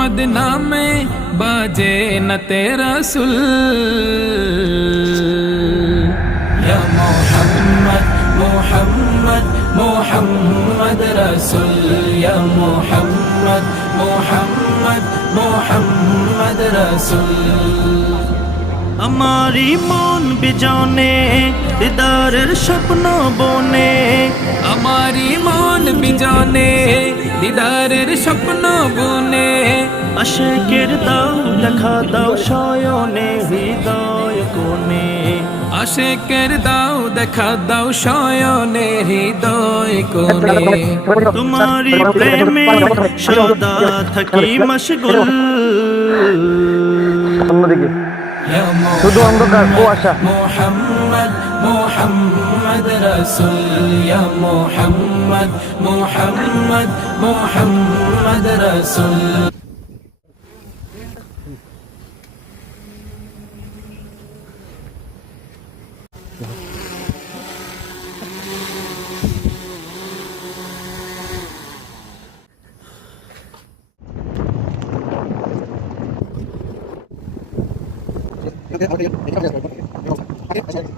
मोहम्मद नामे बाजे न तेरा सुल या मोहम्मद मोहम्मद मोहम्मद रसूल या मोहम्मद मोहम्मद मोहम्मद रसूल हमारी मन बिजाने दीदारेर स्वप्न बने हमारी मन बिजाने दीदारेर स्वप्न बने आशिकेर दाও দেখা দাও শয়নে হৃদয় কোণে আশিকের দাও দেখা দাও শয়নে হৃদয় কোণে তোমারি প্রেমে সদা থাকি মশগুল শুধু অন্ধকার কুয়াশা মোহাম্মদ মোহাম্মদ রাসূল ইয়া মোহাম্মদ মোহাম্মদ মোহাম্মদ রাসূল Okay.